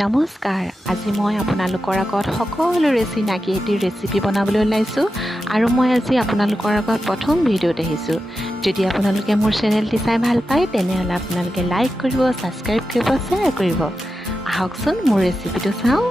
নমস্কাৰ। আজি মই আপোনালোকৰ আগত সকলোৰে চিনাকি এটি ৰেচিপি বনাবলৈ ওলাইছোঁ আৰু মই আজি আপোনালোকৰ আগত প্ৰথম ভিডিঅ'ত আহিছোঁ। যদি আপোনালোকে মোৰ চেনেলটি চাই ভাল পায় তেনেহ'লে আপোনালোকে লাইক কৰিব, ছাবস্ক্ৰাইব কৰিব, শ্বেয়াৰ কৰিব। আহকচোন মোৰ ৰেচিপিটো চাওঁ।